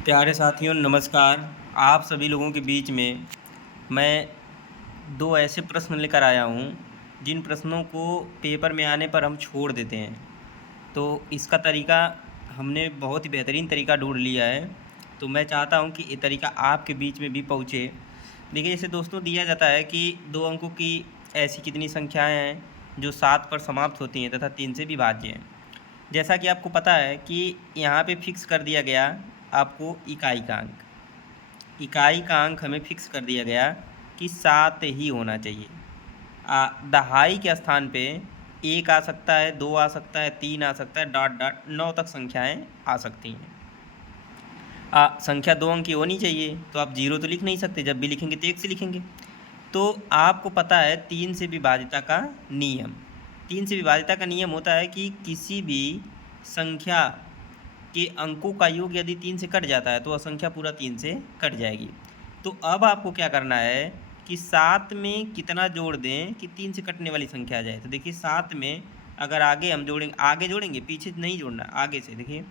प्यारे साथियों नमस्कार। आप सभी लोगों के बीच में मैं दो ऐसे प्रश्न लेकर आया हूँ जिन प्रश्नों को पेपर में आने पर हम छोड़ देते हैं। तो इसका तरीका हमने बहुत ही बेहतरीन तरीका ढूंढ लिया है। तो मैं चाहता हूँ कि ये तरीका आपके बीच में भी पहुँचे। देखिए, जैसे दोस्तों दिया जाता है कि 2 अंकों की ऐसी कितनी संख्याएँ हैं जो 7 पर समाप्त होती हैं तथा 3 से विभाज्य हैं। जैसा कि आपको पता है कि यहाँ पे फिक्स कर दिया गया आपको इकाई का अंक। इकाई का अंक हमें फिक्स कर दिया गया कि 7 ही होना चाहिए। दहाई के स्थान पे 1 आ सकता है, 2 आ सकता है, 3 आ सकता है, डॉट डॉट 9 तक संख्याएं आ सकती हैं। संख्या 2 अंक की होनी चाहिए, तो आप 0 तो लिख नहीं सकते। जब भी लिखेंगे तो 1 से लिखेंगे। तो आपको पता है 3 से विभाज्यता का नियम। 3 से विभाज्यता का नियम होता है कि किसी भी संख्या के अंकों का योग यदि 3 से कट जाता है तो वह संख्या पूरा 3 से कट जाएगी। तो अब आपको क्या करना है कि 7 में कितना जोड़ दें कि 3 से कटने वाली संख्या आ जाए। तो देखिए, 7 में अगर आगे हम जोड़ेंगे, आगे जोड़ेंगे, पीछे नहीं जोड़ना, आगे से। देखिए,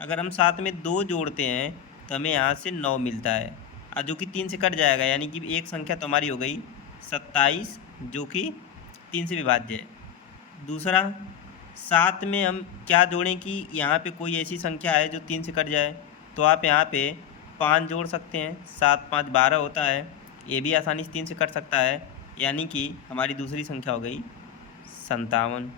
अगर हम 7 में 2 जोड़ते हैं तो हमें यहाँ से 9 मिलता है, जो कि 3 से कट जाएगा। यानी कि एक संख्या तो हमारी हो गई 27, जो कि 3 से विभाज्य है। दूसरा, 7 में हम क्या जोड़ें कि यहाँ पे कोई ऐसी संख्या है जो 3 से कट जाए। तो आप यहाँ पे 5 जोड़ सकते हैं। 7 5 12 होता है। ये भी आसानी से 3 से कट सकता है। यानी कि हमारी दूसरी संख्या हो गई 57।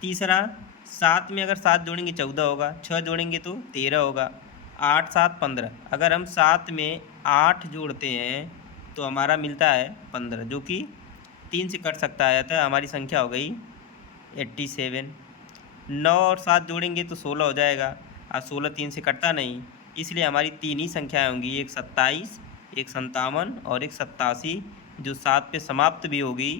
तीसरा, 7 में अगर 7 जोड़ेंगे 14 होगा, 6 जोड़ेंगे तो 13 होगा, 8 7 15। अगर हम 7 में 8 जोड़ते हैं तो हमारा मिलता है 15, जो कि 3 से कट सकता है। तो हमारी संख्या हो गई 87। 9 और 7 जोड़ेंगे तो 16 हो जाएगा, और 16 3 से कटता नहीं। इसलिए हमारी 3 ही संख्याएँ होंगी, एक 27, एक 57 और एक 87, जो 7 पे समाप्त भी होगी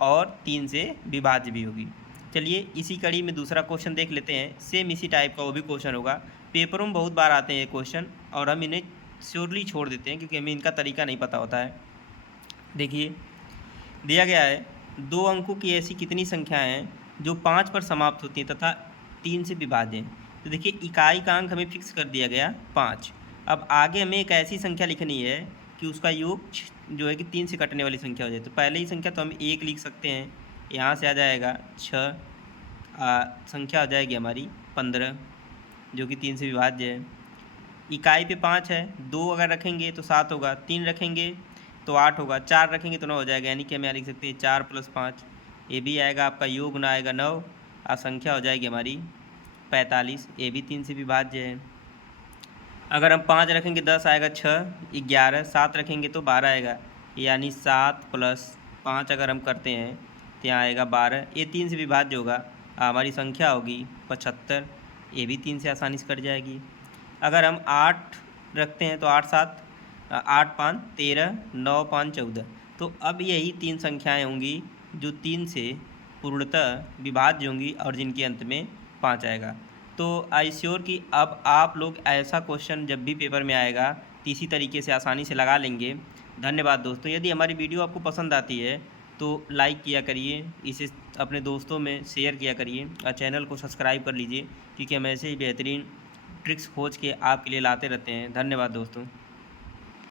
और 3 से विभाज्य भी होगी। चलिए, इसी कड़ी में दूसरा क्वेश्चन देख लेते हैं। सेम इसी टाइप का वो भी क्वेश्चन होगा। पेपरों में बहुत बार आते हैं ये क्वेश्चन, और हम इन्हें श्योरली छोड़ देते हैं क्योंकि हमें इनका तरीका नहीं पता होता है। देखिए, दिया गया है 2 अंकों की ऐसी कितनी संख्याएं हैं जो 5 पर समाप्त होती हैं तथा 3 से विभाज्य हैं। तो देखिए, इकाई का अंक हमें फिक्स कर दिया गया 5। अब आगे हमें एक ऐसी संख्या लिखनी है कि उसका योग जो है कि 3 से कटने वाली संख्या हो जाए। तो पहले ही संख्या तो हम 1 लिख सकते हैं, यहाँ से आ जाएगा 6। संख्या हो जाएगी हमारी 15, जो कि 3 से विभाज्य है। इकाई पे 5 है, 2 अगर रखेंगे तो 7 होगा, 3 रखेंगे तो 8 होगा, 4 रखेंगे तो 9 हो जाएगा। यानी कि हम यहाँ लिख सकते हैं 4 + 5, ये भी आएगा आपका योग, ना आएगा 9, और संख्या हो जाएगी हमारी 45। ये भी 3 से विभाज्य है। अगर हम 5 रखेंगे 10 आएगा, 6 11, 7 रखेंगे तो 12 आएगा। यानी 7 + 5 अगर हम करते हैं तो यहाँ आएगा 12, ये 3 से विभाज्य होगा। हमारी संख्या होगी 75, ये भी 3 से आसानी से कट जाएगी। अगर हम 8 रखते हैं तो 8 7 8 5 13, 9 5 14। तो अब यही 3 संख्याएं होंगी जो 3 से पूर्णतः विभाज्य होंगी और जिनके अंत में 5 आएगा। तो आई श्योर कि अब आप लोग ऐसा क्वेश्चन जब भी पेपर में आएगा तो इसी तरीके से आसानी से लगा लेंगे। धन्यवाद दोस्तों। यदि हमारी वीडियो आपको पसंद आती है तो लाइक किया करिए, इसे अपने दोस्तों में शेयर किया करिए, और चैनल को सब्सक्राइब कर लीजिए, क्योंकि हम ऐसे ही बेहतरीन ट्रिक्स खोज के आपके लिए लाते रहते हैं। धन्यवाद दोस्तों।